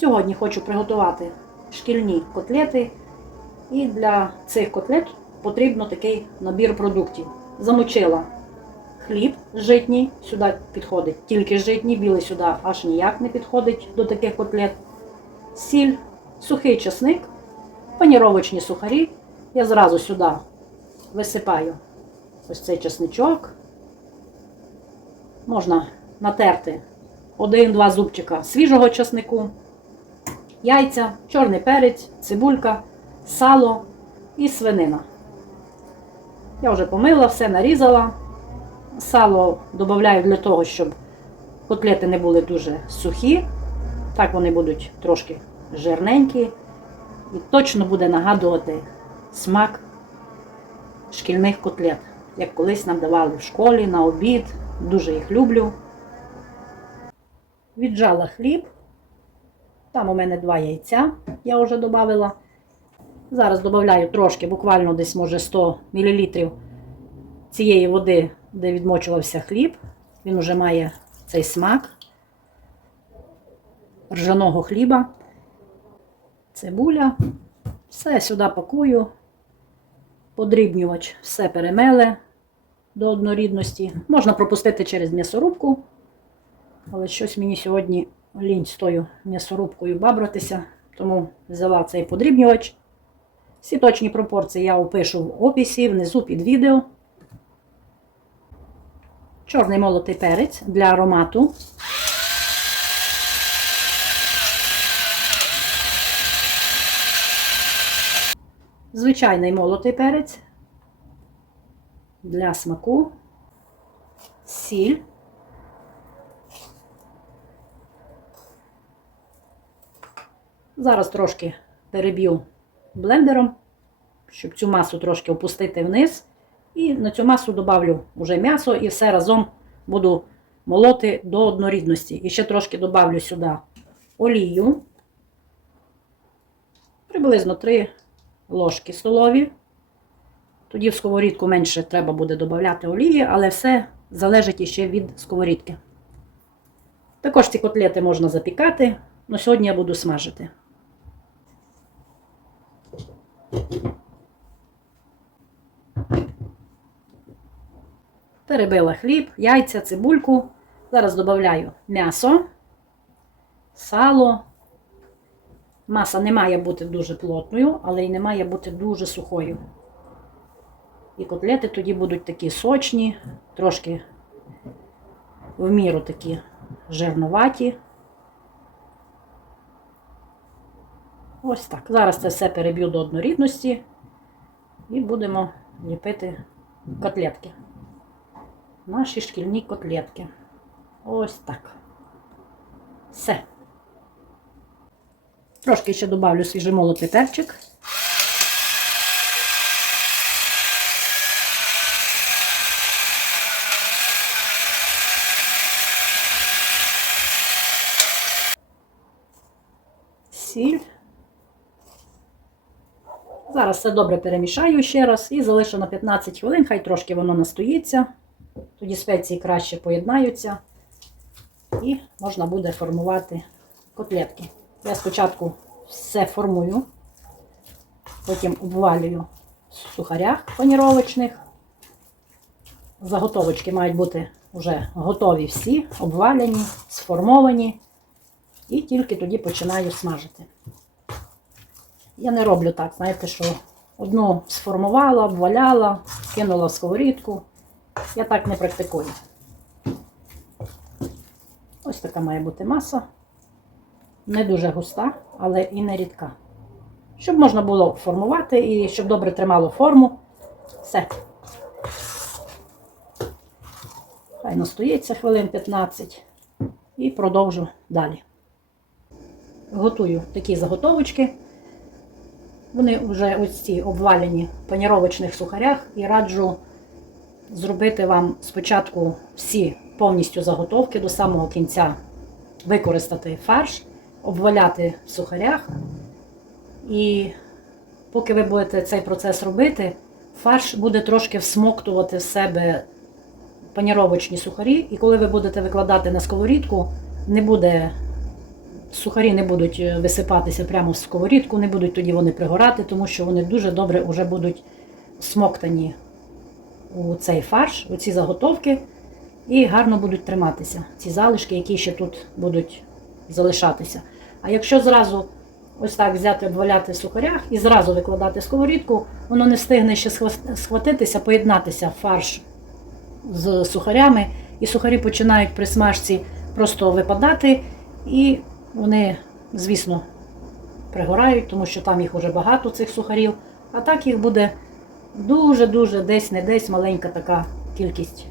Сьогодні хочу приготувати шкільні котлети. І для цих котлет потрібно такий набір продуктів. Замочила хліб житній, сюди підходить тільки житній, білий сюди аж ніяк не підходить до таких котлет. Сіль, сухий чесник, паніровочні сухарі. Я зразу сюди висипаю ось цей чесничок. Можна натерти один-два зубчика свіжого чеснику, яйця, чорний перець, цибулька, сало і свинина. Я вже помила, все нарізала. Сало додаю для того, щоб котлети не були дуже сухі. Так вони будуть трошки жирненькі. І точно буде нагадувати смак шкільних котлет, як колись нам давали в школі на обід. Дуже їх люблю. Віджала хліб. Там у мене два яйця, я вже додала. Зараз додаю трошки, буквально десь, може, 100 мл цієї води, де відмочувався хліб. Він вже має цей смак ржаного хліба, цибуля. Все сюди пакую, подрібнювач, все перемеле до однорідності. Можна пропустити через м'ясорубку, але щось мені сьогодні лінь з тою м'ясорубкою бабратися, тому взяла цей подрібнювач. Всі точні пропорції я опишу в описі внизу під відео. Чорний молотий перець для аромату. Звичайний молотий перець для смаку, сіль. Зараз трошки переб'ю блендером, щоб цю масу трошки опустити вниз. І на цю масу додавлю вже м'ясо і все разом буду молоти до однорідності. І ще трошки додавлю сюди олію. Приблизно 3 ложки столові. Тоді в сковорідку менше треба буде додати олії, але все залежить іще від сковорідки. Також ці котлети можна запікати, але сьогодні я буду смажити. Перебила хліб, яйця, цибульку. Зараз додаю м'ясо, сало. Маса не має бути дуже плотною, але й не має бути дуже сухою. І котлети тоді будуть такі сочні, трошки в міру такі жирноваті. Ось так. Зараз це все переб'ю до однорідності і будемо ліпити котлетки. Наші шкільні котлетки. Ось так. Все. Трошки ще додавлю свіжемолотий перчик. Сіль. Все добре перемішаю ще раз і залишу на 15 хвилин, хай трошки воно настоїться. Тоді спеції краще поєднаються і можна буде формувати котлетки. Я спочатку все формую, потім обвалюю в сухарях паніровочних. Заготовочки мають бути вже готові всі, обваляні, сформовані. І тільки тоді починаю смажити. Я не роблю так, знаєте, що одну сформувала, обваляла, кинула в сковорідку. Я так не практикую. Ось така має бути маса. Не дуже густа, але і не рідка. Щоб можна було формувати і щоб добре тримало форму. Все. Хай настоїться хвилин 15 і продовжу далі. Готую такі заготовочки. Вони вже ось ці обвалені в паніровочних сухарях і раджу зробити вам спочатку всі повністю заготовки до самого кінця використати фарш, обваляти в сухарях. І поки ви будете цей процес робити, фарш буде трошки всмоктувати в себе паніровочні сухарі, і коли ви будете викладати на сковорідку, не буде сухарі не будуть е, висипатися прямо в сковорідку, не будуть тоді вони пригорати, тому що вони дуже добре вже будуть смоктані у цей фарш, у ці заготовки, і гарно будуть триматися ці залишки, які ще тут будуть залишатися. А якщо зразу ось так взяти, обваляти в сухарях і зразу викладати в сковорідку, воно не встигне ще схватитися, поєднатися фарш з сухарями, і сухарі починають при смажці просто випадати, і вони, звісно, пригорають, тому що там їх вже багато, цих сухарів. А так їх буде дуже-дуже десь не десь маленька така кількість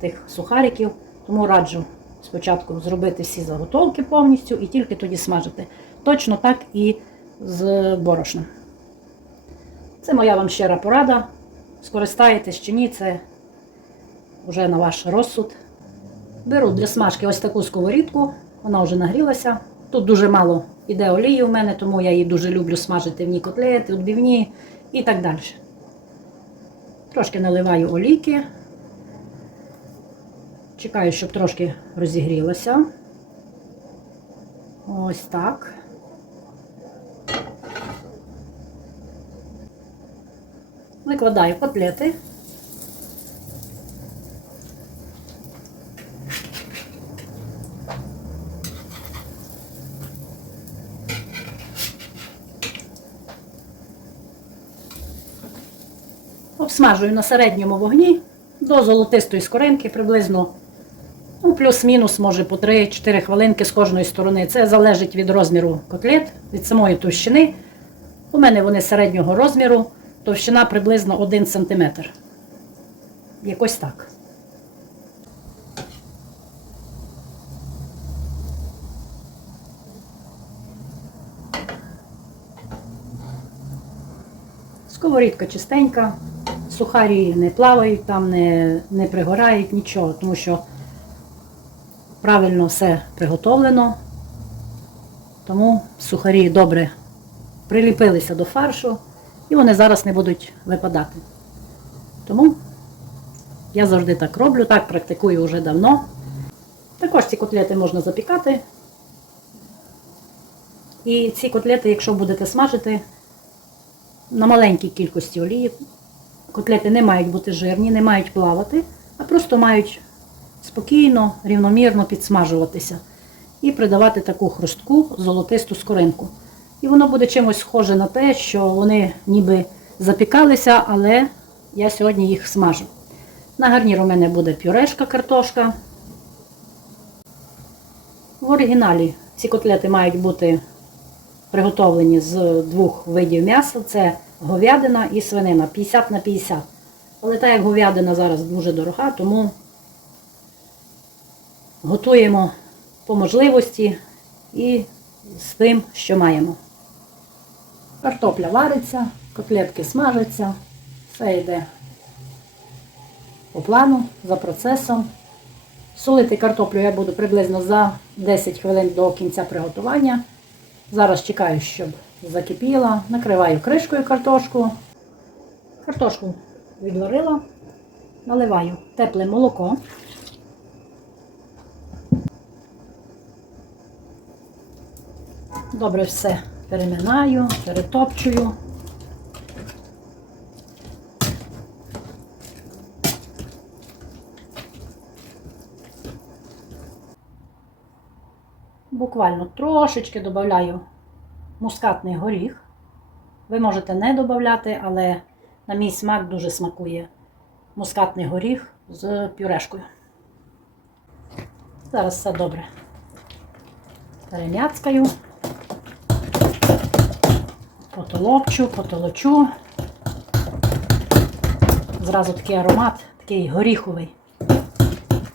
тих сухариків. Тому раджу спочатку зробити всі заготовки повністю і тільки тоді смажити. Точно так і з борошном. Це моя вам щира порада. Скористаєтесь чи ні, це вже на ваш розсуд. Беру для смажки ось таку сковорідку, вона вже нагрілася. Тут дуже мало іде олії у мене, тому я її дуже люблю смажити в ній котлети, відбивні і так далі. Трошки наливаю олійки. Чекаю, щоб трошки розігрілося. Ось так. Викладаю котлети. Обсмажую на середньому вогні до золотистої скоринки, приблизно ну, плюс-мінус, може по 3-4 хвилинки з кожної сторони. Це залежить від розміру котлет, від самої товщини. У мене вони середнього розміру, товщина приблизно 1 см. Якось так. Сковорідка чистенька, сухарі не плавають, там не, не пригорають нічого, тому що правильно все приготовлено. Тому сухарі добре приліпилися до фаршу і вони зараз не будуть випадати. Тому я завжди так роблю, так практикую вже давно. Також ці котлети можна запікати. І ці котлети, якщо будете смажити, на маленькій кількості олії. Котлети не мають бути жирні, не мають плавати, а просто мають спокійно, рівномірно підсмажуватися і придавати таку хрустку золотисту скоринку. І воно буде чимось схоже на те, що вони ніби запікалися, але я сьогодні їх смажу. На гарнір у мене буде пюрешка картошка. В оригіналі ці котлети мають бути приготовлені з двох видів м'яса. Це говядина і свинина 50 на 50. Але так як говядина зараз дуже дорога, тому готуємо по можливості і з тим, що маємо. Картопля вариться, котлетки смажаться, все йде по плану, за процесом. Солити картоплю я буду приблизно за 10 хвилин до кінця приготування. Зараз чекаю, щоб закипіла. Накриваю кришкою картошку. Картошку відварила, наливаю тепле молоко. Добре все переминаю, перетопчую. Буквально трошечки додаю мускатний горіх. Ви можете не додати, але на мій смак дуже смакує мускатний горіх з пюрешкою. Зараз все добре. Перем'яцкаю, потолопчу, потолочу. Зразу такий аромат, такий горіховий.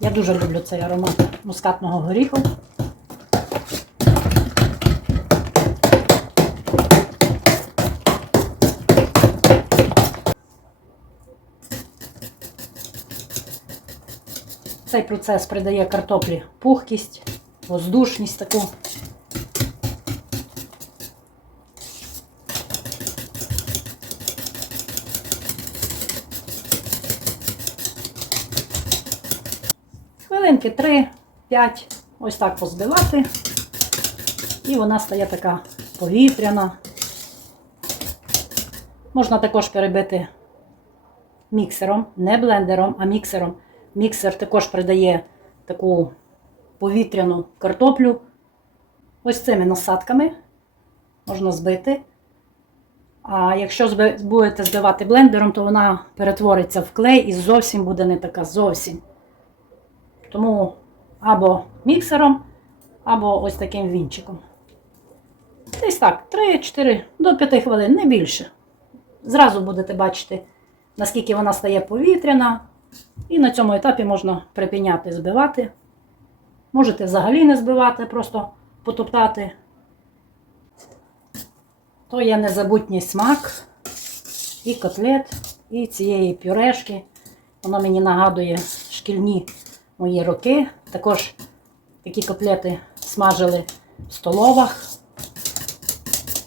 Я дуже люблю цей аромат мускатного горіху. Цей процес придає картоплі пухкість, воздушність таку. Хвилинки 3-5, ось так позбивати. І вона стає така повітряна. Можна також перебити міксером, не блендером, а міксером. Міксер також придає таку повітряну картоплю. Ось цими насадками можна збити. А якщо будете збивати блендером, то вона перетвориться в клей і зовсім буде не така зовсім. Тому або міксером, або ось таким вінчиком. Десь так, 3-4 до 5 хвилин, не більше. Зразу будете бачити, наскільки вона стає повітряна. І на цьому етапі можна припиняти збивати. Можете взагалі не збивати, просто потоптати. То є незабутній смак і котлет, і цієї пюрешки. Воно мені нагадує шкільні мої роки. Також такі котлети смажили в столовах,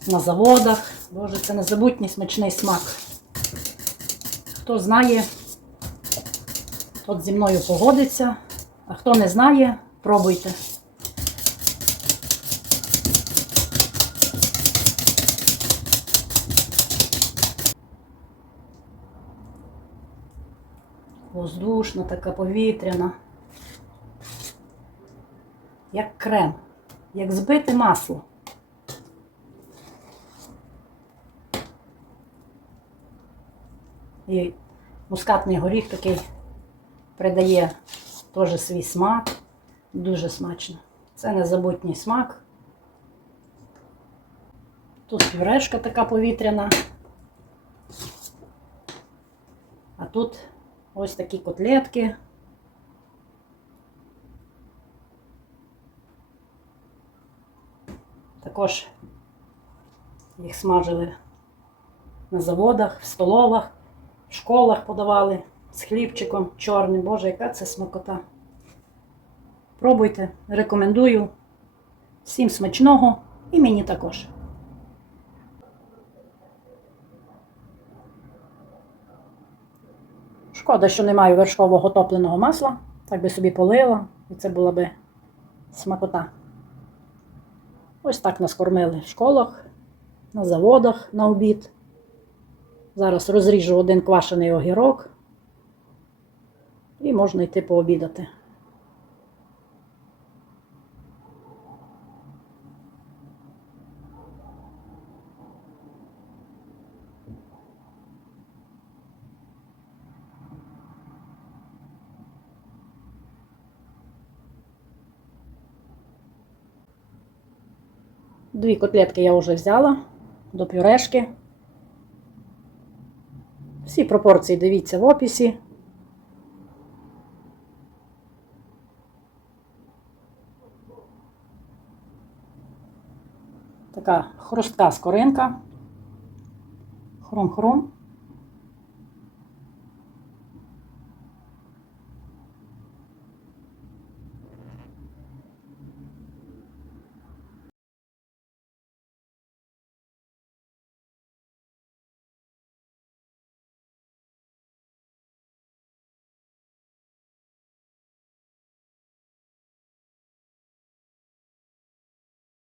на заводах. Боже, це незабутній смачний смак. Хто знає, тот зі мною погодиться. А хто не знає, пробуйте. Воздушна, така повітряна. Як крем, як збите масло. І мускатний горіх такий придає теж свій смак. Дуже смачно. Це незабутній смак. Тут пюрешка така повітряна. А тут ось такі котлетки. Також їх смажили на заводах, в столовах, в школах подавали з хлібчиком чорним. Боже, яка це смакота. Пробуйте, рекомендую. Всім смачного і мені також. Шкода, що не маю вершкового топленого масла. Так би собі полила, і це була би смакота. Ось так нас кормили в школах, на заводах на обід. Зараз розріжу один квашений огірок і можна йти пообідати. Дві котлетки я вже взяла до пюрешки. Всі пропорції дивіться в описі. Така хрустка скоринка. Хрум-хрум.